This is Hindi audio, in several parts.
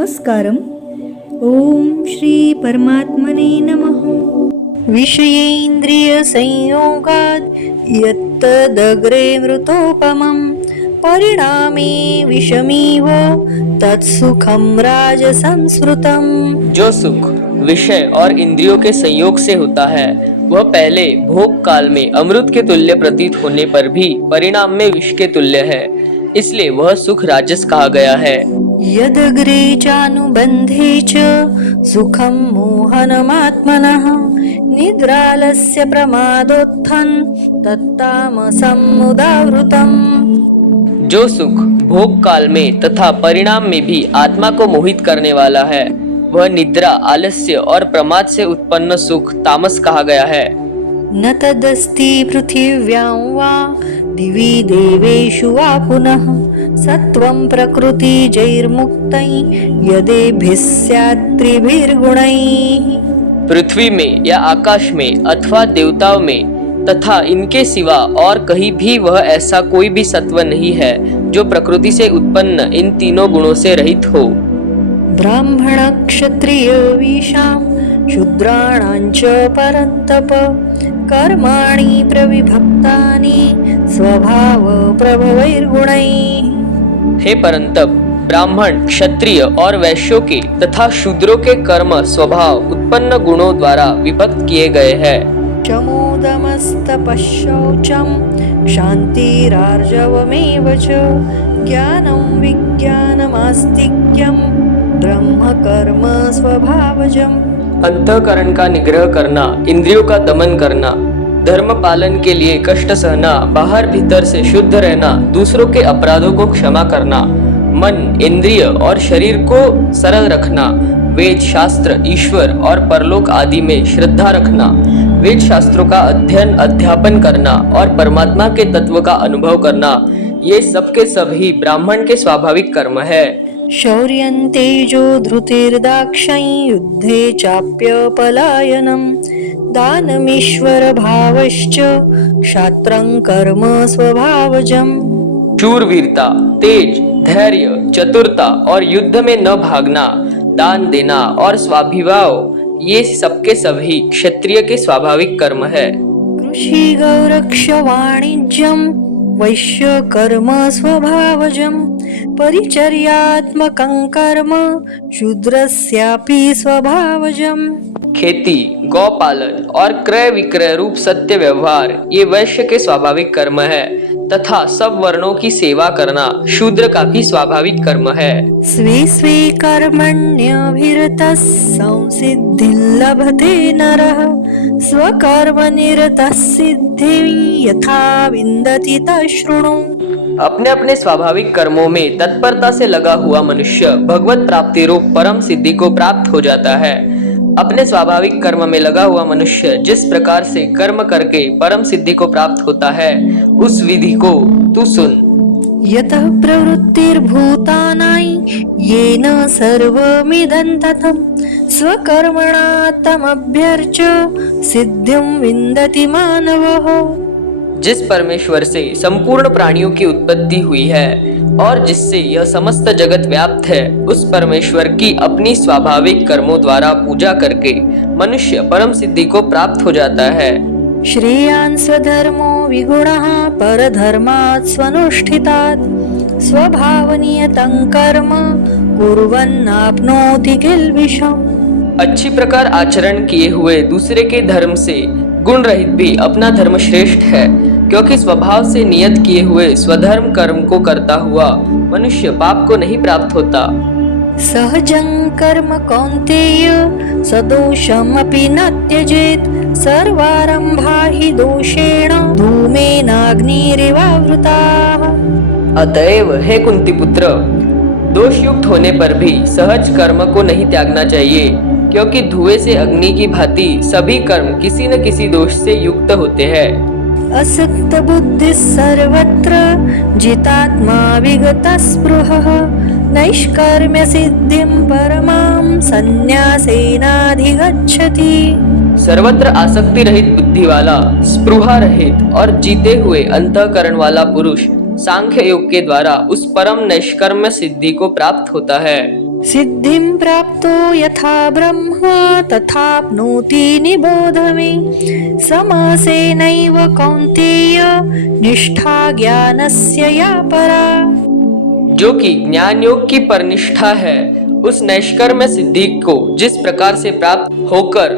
नमस्कारम. ओम श्री परमात्मने नमः. विषयेन्द्रिय संयोगाद यत्तदग्रे मृतोपमं परिणामे विषमीव तत्सुखम राजसंस्मृतम. जो सुख विषय और इंद्रियों के संयोग से होता है वह पहले भोग काल में अमृत के तुल्य प्रतीत होने पर भी परिणाम में विष के तुल्य है, इसलिए वह सुख राजस कहा गया है. यदग्रे चानुबन्धे च सुखं मोहनमात्मनः निद्रालस्य प्रमादोत्थं तत्तामसं मुदावृतम्. जो सुख भोग काल में तथा परिणाम में भी आत्मा को मोहित करने वाला है वह निद्रा, आलस्य और प्रमाद से उत्पन्न सुख तामस कहा गया है. न तदस्ति पृथिव्यां वा दिवि देवेषु वा पुनः सत्वं प्रकृतिजैर्मुक्तैः यदेभिः स्यात् त्रिभिर्गुणैः. पृथ्वी में या आकाश में अथवा देवताओं में तथा इनके सिवा और कहीं भी वह ऐसा कोई भी सत्व नहीं है जो प्रकृति से उत्पन्न इन तीनों गुणों से रहित हो. ब्राह्मण क्षत्रिय विशां शूद्राणां च परन्तप कर्माणि प्रविभक्तानि स्वभाव प्रभवैर्गुणैः. हे परंतप, ब्राह्मण, क्षत्रिय और वैश्यों के तथा शूद्रों के कर्म स्वभाव उत्पन्न गुणों द्वारा विभक्त किए गए हैं. शमोदमस्तपश्शौचं क्षान्तिरार्जवमेव च ज्ञानं विज्ञानमास्तिक्यं ब्रह्म कर्म स्वभावजम्. अंतःकरण का निग्रह करना, इंद्रियों का दमन करना, धर्म पालन के लिए कष्ट सहना, बाहर भीतर से शुद्ध रहना, दूसरों के अपराधों को क्षमा करना, मन, इंद्रिय और शरीर को सरल रखना, वेद शास्त्र, ईश्वर और परलोक आदि में श्रद्धा रखना, वेद शास्त्रों का अध्ययन अध्यापन करना और परमात्मा के तत्व का अनुभव करना, ये सब के सब ही ब्राह्मण के स्वाभाविक कर्म है. शौर्यं तेजो धृतिर्दाक्षं युद्धे चाप्यपलायनं दानमीश्वर भावश्च क्षात्रं कर्म स्वभावजम्. शूरवीरता, तेज, धैर्य, चतुरता और युद्ध में न भागना, दान देना और स्वाभिभाव, ये सबके सभी क्षत्रिय के स्वाभाविक कर्म है. कृषि गौरक्ष वाणिज्यं वैश्य कर्म स्वभावजं परिचर्यात्मकं कर्म शूद्रस्यापि स्वभावजम्. खेती, गौपालन और क्रय विक्रय रूप सत्य व्यवहार ये वैश्य के स्वाभाविक कर्म है तथा सब वर्णों की सेवा करना शूद्र का भी स्वाभाविक कर्म है. स्वे स्वे कर्मण्यभिरतः संसिद्धिं लभते नरः स्वकर्मनिरतः सिद्धिं यथा विन्दति तच्छृणु. अपने अपने स्वाभाविक कर्मों में तत्परता से लगा हुआ मनुष्य भगवत प्राप्ति रूप परम सिद्धि को प्राप्त हो जाता है. अपने स्वाभाविक कर्म में लगा हुआ मनुष्य जिस प्रकार से कर्म करके परम सिद्धि को प्राप्त होता है उस विधि को तू सुन. यतः प्रवृत्तिर्भूतानां येन सर्वमिदं ततं स्वकर्मणा तमभ्यर्च्य सिद्धिं विन्दति मानवः. जिस परमेश्वर से संपूर्ण प्राणियों की उत्पत्ति हुई है और जिससे यह समस्त जगत व्याप्त है उस परमेश्वर की अपनी स्वाभाविक कर्मों द्वारा पूजा करके मनुष्य परम सिद्धि को प्राप्त हो जाता है. श्रेयान् स्वधर्मो विगुणः परधर्मात् स्वनुष्ठितात् स्वभावनियतं कर्म कुर्वन्नाप्नोति किल्बिषम्. अच्छी प्रकार आचरण किए हुए दूसरे के धर्म से गुण रहित भी अपना धर्म श्रेष्ठ है, क्योंकि स्वभाव से नियत किए हुए स्वधर्म कर्म को करता हुआ मनुष्य पाप को नहीं प्राप्त होता. सहजं कर्म कौन्तेय सदोषमपि न त्यजेत् सर्वारम्भा हि दोषेण धूमेनाग्निरिवावृताः. अतएव हे कुंती पुत्र, दोष युक्त होने पर भी सहज कर्म को नहीं त्यागना चाहिए, क्योंकि धुएं से अग्नि की भांति सभी कर्म किसी न किसी दोष से युक्त होते हैं. असक्त बुद्धि सर्वत्र जितात्मा विगत स्पृहः नैष्कर्म्य सिद्धिं परमां संन्यासेनाधिगच्छति. सर्वत्र आसक्ति रहित बुद्धि वाला, स्पृहा रहित और जीते हुए अंतःकरण वाला पुरुष सांख्य योग के द्वारा उस परम नैष्कर्म्य सिद्धि को प्राप्त होता है. सिद्धिं प्राप्तो यथा ब्रह्मा तथाप्नोति निबोध मे समासेनैव कौन्तेय निष्ठा ज्ञानस्य या परा। जो कि ज्ञान योग की परनिष्ठा है, उस नैष्कर्म्य सिद्धि को जिस प्रकार से प्राप्त होकर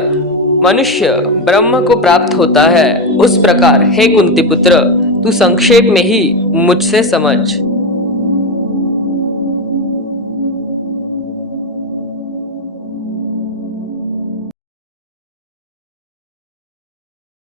मनुष्य ब्रह्म को प्राप्त होता है, उस प्रकार हे कुंती पुत्र तू संक्षेप में ही मुझसे समझ।